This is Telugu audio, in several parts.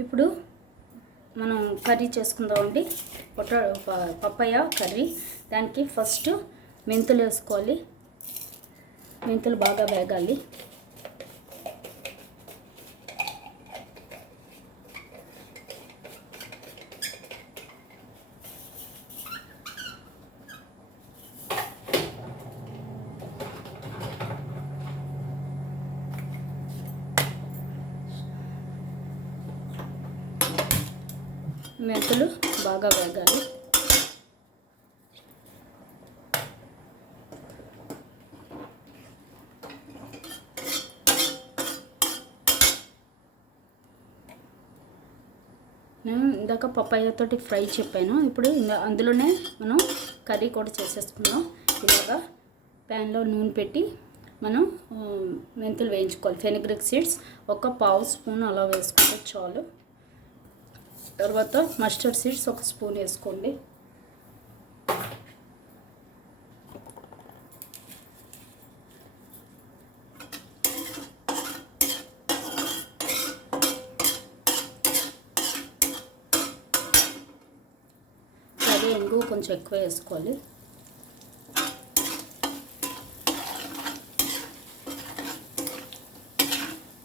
ఇప్పుడు మనం కర్రీ చేసుకుందామండి పొట పప్పయ్య కర్రీ. దానికి ఫస్ట్ మెంతులు వేసుకోవాలి. మెంతులు బాగా వేగాలి. మెంతులు బాగా వేగాలి. నేను ఇందాక పప్పాయతోటి ఫ్రై చెప్పాను. ఇప్పుడు అందులోనే మనం కర్రీ కూడా చేసేసుకున్నాం ఇలాగా ప్యాన్లో నూనె పెట్టి మనం మెంతులు వేయించుకోవాలి. ఫెనిగ్రిక్ సీడ్స్ ఒక పావు స్పూన్ అలా వేసుకుంటే చాలు. తర్వాత మస్టర్డ్ సీడ్స్ ఒక స్పూన్ వేసుకోండి. అదే ఎంగు కొంచెం ఎక్కువ వేసుకోవాలి.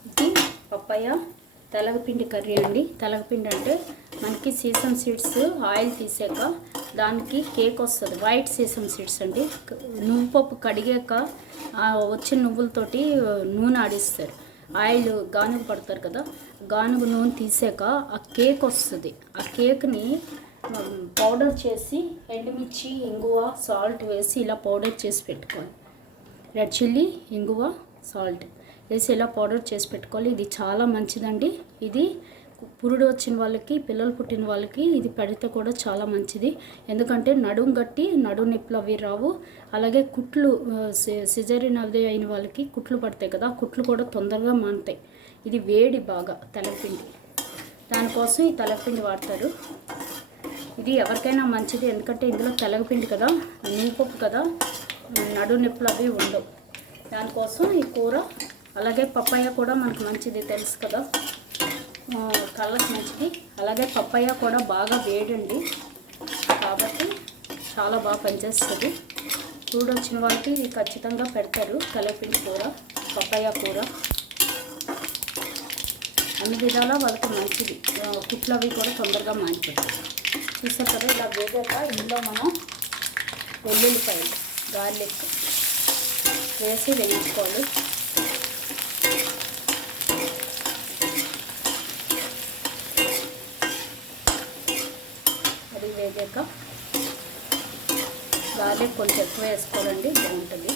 ఇది పప్పాయ తెలగపిండి కర్రీ అండి. తెలగపిండి అంటే మనకి సీసమ్ సీడ్స్ ఆయిల్ తీసాక దానికి కేక్ వస్తుంది. వైట్ సీసమ్ సీడ్స్ అండి. నువ్వు పప్పు కడిగాక ఆ వచ్చిన నువ్వులతోటి నూనె ఆడిస్తారు. ఆయిల్ గానుగ పడతారు కదా గానుగ నూనె తీసాక ఆ కేక్ వస్తుంది. ఆ కేక్ని పౌడర్ చేసి ఎండుమిర్చి ఇంగువ సాల్ట్ వేసి ఇలా పౌడర్ చేసి పెట్టుకోవాలి. రెడ్ చిల్లీ ఇంగువ సాల్ట్ వేసి ఇలా పౌడర్ చేసి పెట్టుకోవాలి. ఇది చాలా మంచిదండి. ఇది పురుడు వచ్చిన వాళ్ళకి పిల్లలు పుట్టిన వాళ్ళకి ఇది పెడితే కూడా చాలా మంచిది. ఎందుకంటే నడుం గట్టి నడుం నొప్పులు అవి రావు. అలాగే కుట్లు సిజరిన్ అవి అయిన వాళ్ళకి కుట్లు పడతాయి కదా కుట్లు కూడా తొందరగా మానుతాయి. ఇది వేడి బాగా తెలపిండి. దానికోసం ఈ తెలపిండి వాడతారు. ఇది ఎవరికైనా మంచిది ఎందుకంటే ఇందులో తెలగపిండి కదా నీపప్పు కదా నడు నొప్పులు అవి ఉండవు. దానికోసం ఈ కూర అలాగే పప్పాయ కూడా మనకు మంచిది తెలుసు కదా. కళ్ళకి మంచిది. అలాగే పప్పాయ కూడా బాగా వేడండి. కాబట్టి చాలా బాగా పనిచేస్తుంది. కూడ వచ్చిన వాళ్ళకి ఖచ్చితంగా పెడతారు తెలగపిండి కూర పప్పాయ కూర. అన్ని విధాలా వాళ్ళకి మంచిది. కుట్లు అవి కూడా తొందరగా మానిపోతాయి చూసారు కదా ఇలా వేగాక ఇందులో మనం వెల్లుల్లిపాయలు గార్లిక్ వేసి వేయించుకోవాలి అది వేగాక గార్లిక్ కొంచెం ఎక్కువ వేసుకోవాలండి బాగుంటుంది.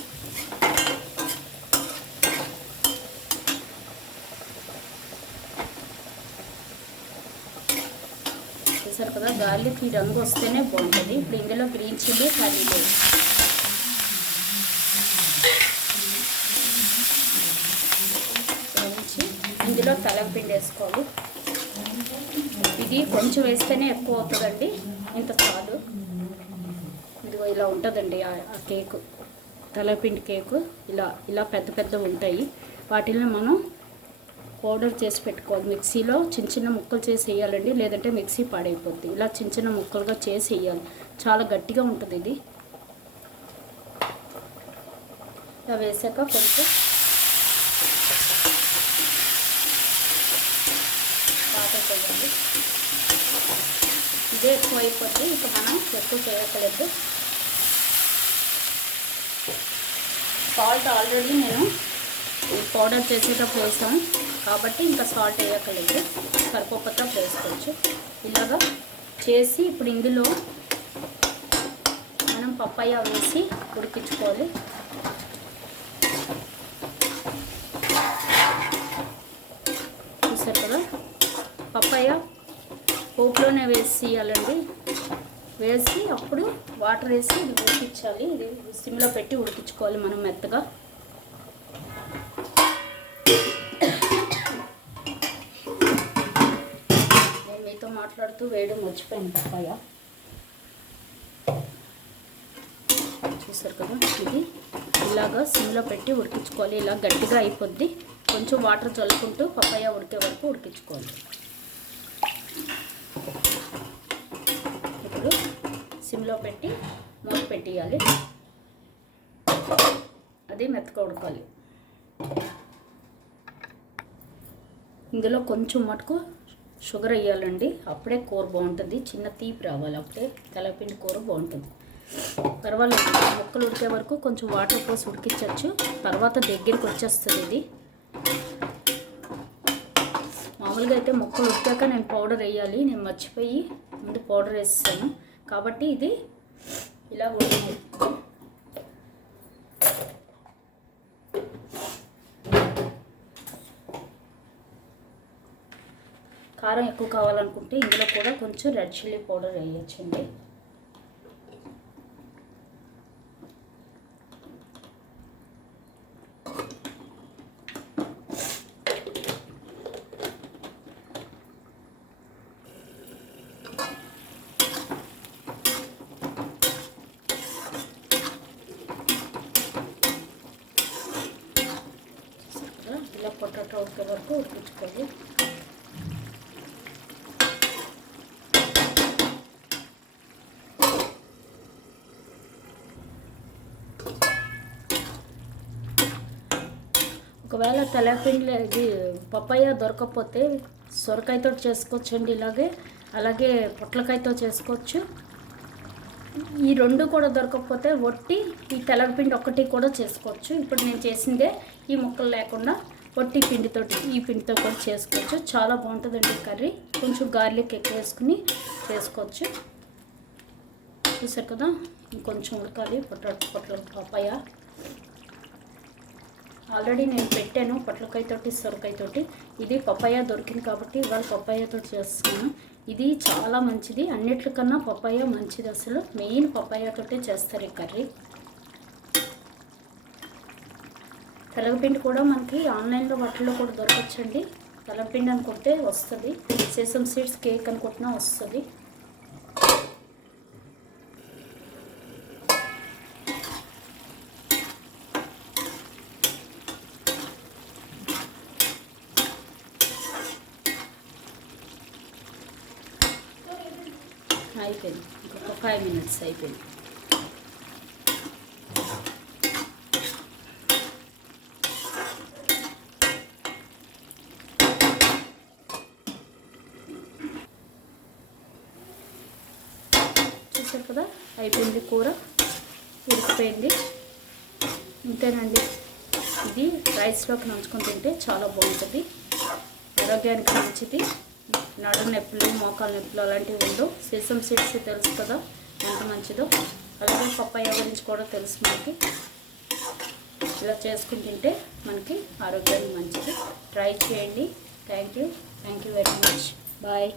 చూసారు కదా గార్లిక్ ఈ రంగు వస్తేనే బాగుంటుంది. ఇప్పుడు ఇందులో గ్రీన్ చిల్లీ కర్రీ లేదు ఇందులో తలంపిండి వేసుకోవాలి. ఇది కొంచెం వేస్తేనే ఎక్కువ అవుతుందండి. ఇంత చాలు ఇదిగో ఇలా ఉంటుందండి ఆ ఆ కేకు. తలపిండి కేకు ఇలా ఇలా పెద్ద పెద్ద ఉంటాయి. వాటిని మనం పౌడర్ చేసి పెట్టుకోవాలి. మిక్సీలో చిన్న చిన్న ముక్కలు చేసి వేయాలండి. లేదంటే మిక్సీ పాడైపోద్ది. ఇలా చిన్న చిన్న ముక్కలుగా చేసి వేయాలి. చాలా గట్టిగా ఉంటుంది ఇది. ఇలా వేసాక కొంచెం వాటర్ పోయాలి ఇదే ఎక్కువ అయిపోతుంది ఇక మనం ఎక్కువ చేయక్కలేదు సాల్ట్ ఆల్రెడీ నేను పౌడర్ చేసేటప్పుడు వేసాను. కాబట్టి ఇంకా సాల్ట్ వేయక్కలేదు సరిపోకపోతే వేసుకోవచ్చు. ఇలాగా చేసి ఇప్పుడు ఇందులో మనం పప్పాయ వేసి ఉడికించుకోవాలి చూసారు కదా పప్పాయ పోపులోనే వేసి ఇవ్వాలండి వేసి అప్పుడు వాటర్ వేసి ఇది ఉడికించాలి. ఇది సిమ్లో పెట్టి ఉడికించుకోవాలి మనం మెత్తగా. నేను మీతో మాట్లాడుతూ వేయడం మర్చిపోయింది పప్పాయ చూసారు కదా ఇది ఇలాగా సిమ్లో పెట్టి ఉడికించుకోవాలి. ఇలా గట్టిగా అయిపోద్ది. కొంచెం వాటర్ చల్లుకుంటూ పప్పాయ ఉడికే వరకు ఉడికించుకోవాలి. ఇప్పుడు సిమ్లో పెట్టి మూత పెట్టేయాలి. అది మెత్తగా ఉడకాలి. ఇందులో కొంచెం మటుకు షుగర్ వేయాలండి. అప్పుడే కూర బాగుంటుంది. చిన్న తీపి రావాలి. అప్పుడే తలపిండి కూర బాగుంటుంది. తర్వాత ముక్కలు ఉడికే వరకు కొంచెం వాటర్ పోసి ఉడికించవచ్చు తర్వాత దగ్గరికి వచ్చేస్తుంది ఇది. మామూలుగా అయితే మొక్కలు వచ్చాక నేను పౌడర్ వేయాలి. నేను మర్చిపోయి ముందు పౌడర్ వేస్తాను. కాబట్టి ఇది ఇలా ఉడికింది. కారం ఎక్కువ కావాలనుకుంటే ఇందులో కూడా కొంచెం రెడ్ చిల్లీ పౌడర్ వేయచ్చండి చూసారు కదా ఇలా ఉడికే వరకు ఉడికించుకోవాలి ఒకవేళ తెలపిండి ఇది పప్పాయ దొరకకపోతే సొరకాయతో చేసుకోవచ్చండి ఇలాగే. అలాగే పొట్లకాయతో చేసుకోవచ్చు. ఈ రెండు కూడా దొరకకపోతే ఒట్టి ఈ తెలపిండి ఒక్కటి కూడా చేసుకోవచ్చు. ఇప్పుడు నేను చేసిందే ఈ ముక్కలు లేకుండా పొట్టి పిండితో ఈ పిండితో కూడా చేసుకోవచ్చు. చాలా బాగుంటుందండి కర్రీ. కొంచెం గార్లిక్ ఎక్కువ వేసుకుని చేసుకోవచ్చు. చూసారు కదా? ఇంకొంచెం ఉడకాలి. పొట్ల పొట్ల పాపాయ ఆల్రెడీ నేను పెట్టాను పొట్లకాయతోటి సొరకాయతోటి. ఇది పప్పాయ దొరికింది కాబట్టి ఇవాళ పప్పాయతో చేస్తున్నాను. ఇది చాలా మంచిది. అన్నిటికన్నా పప్పాయ మంచిది అసలు. మెయిన్ పప్పాయతోటే చేస్తారు ఈ కర్రీ. తెలగపిండి కూడా మనకి ఆన్లైన్లో వాటిల్లో కూడా దొరకచ్చండి. తెలగపిండి అని కొడితే వస్తుంది. సేసమ్ సీడ్స్ కేక్ అని కొట్టినా వస్తుంది. అయిపోయింది. ఇంకొక ఫైవ్ మినిట్స్ అయిపోయింది. చూసారు కదా అయిపోయింది కూర ఉడికిపోయింది. ఇంతేనండి. ఇది రైస్లోకి నంచుకొని తింటే చాలా బాగుంటుంది. ఆరోగ్యానికి మంచిది. నడు నొప్పులు మోకాలు నొప్పులు అలాంటివి ఉండవు. సీసం సీడ్స్ తెలుసు కదా ఎంత మంచిదో. అలాగే పప్పాయ గురించి కూడా తెలుసు మనకి. ఇలా చేసుకుని తింటే మనకి ఆరోగ్యానికి మంచిది. ట్రై చేయండి. Thank you. Thank you very much. Bye.